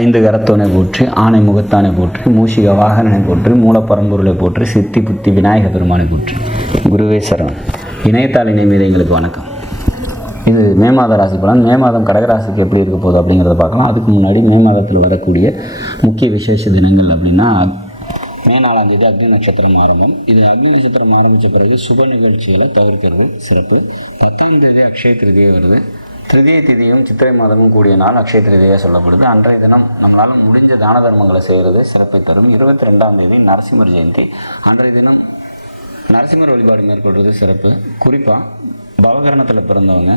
ஐந்து கரத்தோனை போற்றி ஆனை முகத்தானை போற்றி மூஷிக வாகனனை போற்றி மூலப்பரம்பொருளை போற்றி சித்தி புத்தி விநாயக பெருமானை போற்றி. குருவே சரணம் இணையத்தாள் மீது எங்களுக்கு வணக்கம். இது மே மாத ராசி பலன். மே மாதம் கடகராசிக்கு எப்படி இருக்க போகுது அப்படிங்கிறத பார்க்கலாம். அதுக்கு முன்னாடி மே மாதத்தில் வரக்கூடிய முக்கிய விசேஷ தினங்கள் அப்படின்னா மே நாலாம் தேதி அக்னி நட்சத்திரம் ஆரம்பம் இது அக்னி நட்சத்திரம் ஆரம்பித்த பிறகு சுப நிகழ்ச்சிகளை தவிர்க்கிறது சிறப்பு. பத்தாம் தேதி அக்ஷய திருதியை வருது. திருதிய திதியும் சித்திரை மாதமும் கூடிய நாள் அக்ஷய திருதியாக சொல்லப்படுது அன்றைய தினம் நம்மளால் முடிஞ்ச தான தர்மங்களை செய்கிறது சிறப்பை தரும். இருபத்தி ரெண்டாம் தேதி நரசிம்மர் ஜெயந்தி. அன்றைய தினம் நரசிம்மர் வழிபாடு மேற்கொள்வது சிறப்பு. குறிப்பாக பவகரணத்தில் பிறந்தவங்க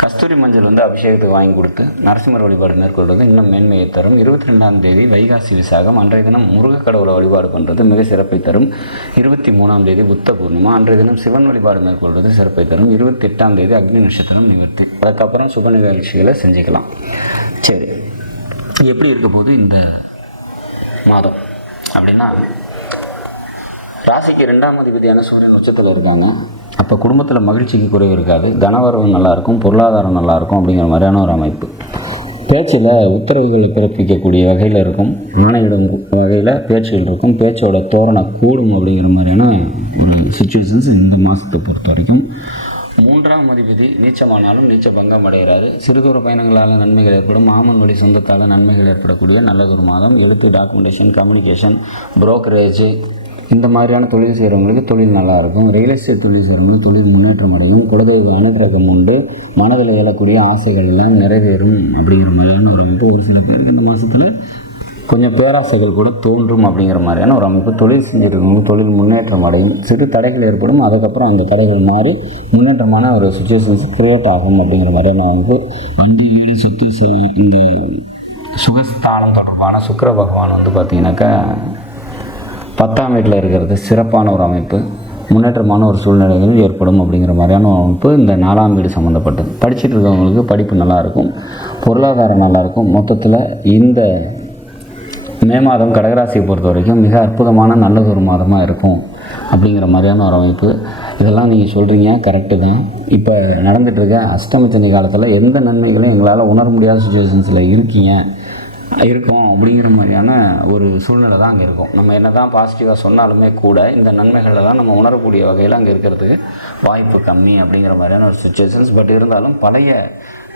கஸ்தூரி மஞ்சள் வந்து அபிஷேகத்துக்கு வாங்கி கொடுத்து நரசிம்மர் வழிபாடு மேற்கொள்வது இன்னும் மேன்மையை தரும். இருபத்தி ரெண்டாம் தேதி வைகாசி விசாகம். அன்றைய தினம் முருகக் கடவுளை வழிபாடு பண்ணுறது மிக சிறப்பை தரும். இருபத்தி மூணாம் தேதி புத்த பூர்ணிமா. அன்றைய தினம் சிவன் வழிபாடு மேற்கொள்வது சிறப்பை தரும். இருபத்தி எட்டாம் தேதி அக்னி நட்சத்திரம் நிவர்த்தி. அதுக்கப்புறம் சுப நிகழ்ச்சிகளை செஞ்சுக்கலாம். சரி. எப்படி இருக்க போகுது இந்த மாதம்? அப்படின்னா ராசிக்கு ரெண்டாம் அதிபதியான சூரியன் உச்சத்தில் இருக்காங்க. அப்போ குடும்பத்தில் மகிழ்ச்சிக்கு குறைவு இருக்காது. தனவரவு நல்லாயிருக்கும் பொருளாதாரம் நல்லாயிருக்கும் அப்படிங்கிற மாதிரியான ஒரு அமைப்பு. பேச்சில் உத்தரவுகளை பிறப்பிக்கக்கூடிய வகையில் இருக்கும் ஆணையிடும் வகையில் பேச்சுகள் இருக்கும் பேச்சோட தோரணை கூடும் அப்படிங்கிற மாதிரியான ஒரு சுச்சுவேஷன்ஸ் இந்த மாதத்தை பொறுத்த வரைக்கும். மூன்றாம் அதிபதி நீச்சமானாலும் நீச்ச பங்கம் அடைகிறாரு. சிறுதூர பயணங்களால் நன்மைகள் ஏற்படும். மாமன் வழி சொந்தத்தால் நன்மைகள் ஏற்படக்கூடிய நல்லதொரு மாதம். எழுத்து டாக்குமெண்டேஷன் கம்யூனிகேஷன் புரோக்கரேஜ் இந்த மாதிரியான தொழில் செய்கிறவங்களுக்கு தொழில் நல்லா இருக்கும். ரியல் எஸ்டேட் தொழில் செய்கிறவங்களுக்கு தொழில் முன்னேற்றம் அடையும். குலதெய்வ அனுகிரகம் உண்டு. மனதில் எழக்கூடிய ஆசைகள் எல்லாம் நிறைவேறும் அப்படிங்கிற மாதிரியான ஒரு அமைப்பு ஒரு சில பேருக்கு இந்த மாதத்தில் கொஞ்சம் பேராசைகள் கூட தோன்றும் அப்படிங்கிற மாதிரியான ஒரு அமைப்பு தொழில் செஞ்சுருக்கவங்க தொழில் முன்னேற்றம் அடையும். சிறு தடைகள் ஏற்படும். அதுக்கப்புறம் அந்த தடைகள் மாறி முன்னேற்றமான ஒரு சுச்சுவேஷன்ஸ் க்ரியேட் ஆகும் அப்படிங்கிற மாதிரியான அமைப்பு. அந்த வீடு சுற்றி இந்த சுகஸ்தானம் தொடர்பான சுக்கர பகவான் வந்து பார்த்திங்கனாக்கா பத்தாம் வீட்டில் இருக்கிறது சிறப்பான ஒரு அமைப்பு. முன்னேற்றமான ஒரு சூழ்நிலைகள் ஏற்படும் அப்படிங்கிற மாதிரியான ஒரு அமைப்பு இந்த நாலாம் வீடு சம்மந்தப்பட்டது படிச்சுட்டு இருக்கவங்களுக்கு படிப்பு நல்லாயிருக்கும் பொருளாதாரம் நல்லாயிருக்கும் மொத்தத்தில் இந்த மே மாதம் கடகராசியை பொறுத்த வரைக்கும் மிக அற்புதமான நல்லது ஒரு மாதமாக இருக்கும் அப்படிங்கிற மாதிரியான ஒரு அமைப்பு. இதெல்லாம் நீங்கள் சொல்கிறீங்க கரெக்டு தான். இப்போ நடந்துகிட்ருக்க அஷ்டமச்சனி காலத்தில் எந்த நன்மைகளும் எங்களால் உணர முடியாத சுச்சுவேஷன்ஸில் இருக்கீங்க. இருக்கும். அப்படிங்கிற மாதிரியான ஒரு சூழ்நிலை தான் அங்கே இருக்கும். நம்ம என்ன தான் பாசிட்டிவாக சொன்னாலுமே கூட இந்த நன்மைகளெல்லாம் நம்ம உணரக்கூடிய வகையில் அங்கே இருக்கிறதுக்கு வாய்ப்பு கம்மி அப்படிங்கிற மாதிரியான ஒரு சுச்சுவேஷன்ஸ் பட் இருந்தாலும் பழைய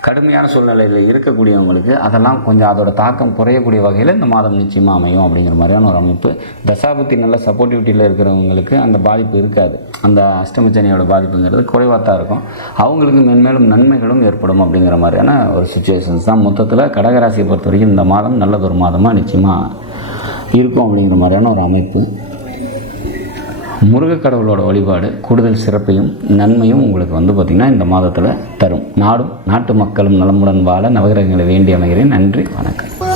கடுமையான சூழ்நிலையில் இருக்கக்கூடியவங்களுக்கு அதெல்லாம் கொஞ்சம் அதோட தாக்கம் குறையக்கூடிய வகையில் இந்த மாதம் நிச்சயமாக அமையும் அப்படிங்கிற மாதிரியான ஒரு அமைப்பு. தசாபுத்தி நல்ல சப்போர்ட்டிவிட்டியில் இருக்கிறவங்களுக்கு அந்த பாதிப்பு இருக்காது. அந்த அஷ்டமச்சனியோட பாதிப்புங்கிறது குறைவாக தான் இருக்கும். அவங்களுக்கு மென்மேலும் நன்மைகளும் ஏற்படும் அப்படிங்கிற மாதிரியான ஒரு சுச்சுவேஷன்ஸ் தான். மொத்தத்தில் கடகராசியை பொறுத்த வரைக்கும் இந்த மாதம் நல்லதொரு மாதமாக நிச்சயமாக இருக்கும் அப்படிங்கிற மாதிரியான ஒரு அமைப்பு. முருகக் கடவுளோட வழிபாடு கூடுதல் சிறப்பையும் நன்மையும் உங்களுக்கு வந்து பார்த்திங்கன்னா இந்த மாதத்தில் தரும். நாடும் நாட்டு மக்களும் நலமுடன் வாழ நவகிரகங்களை வேண்டி அமைகிறேன். நன்றி வணக்கம்.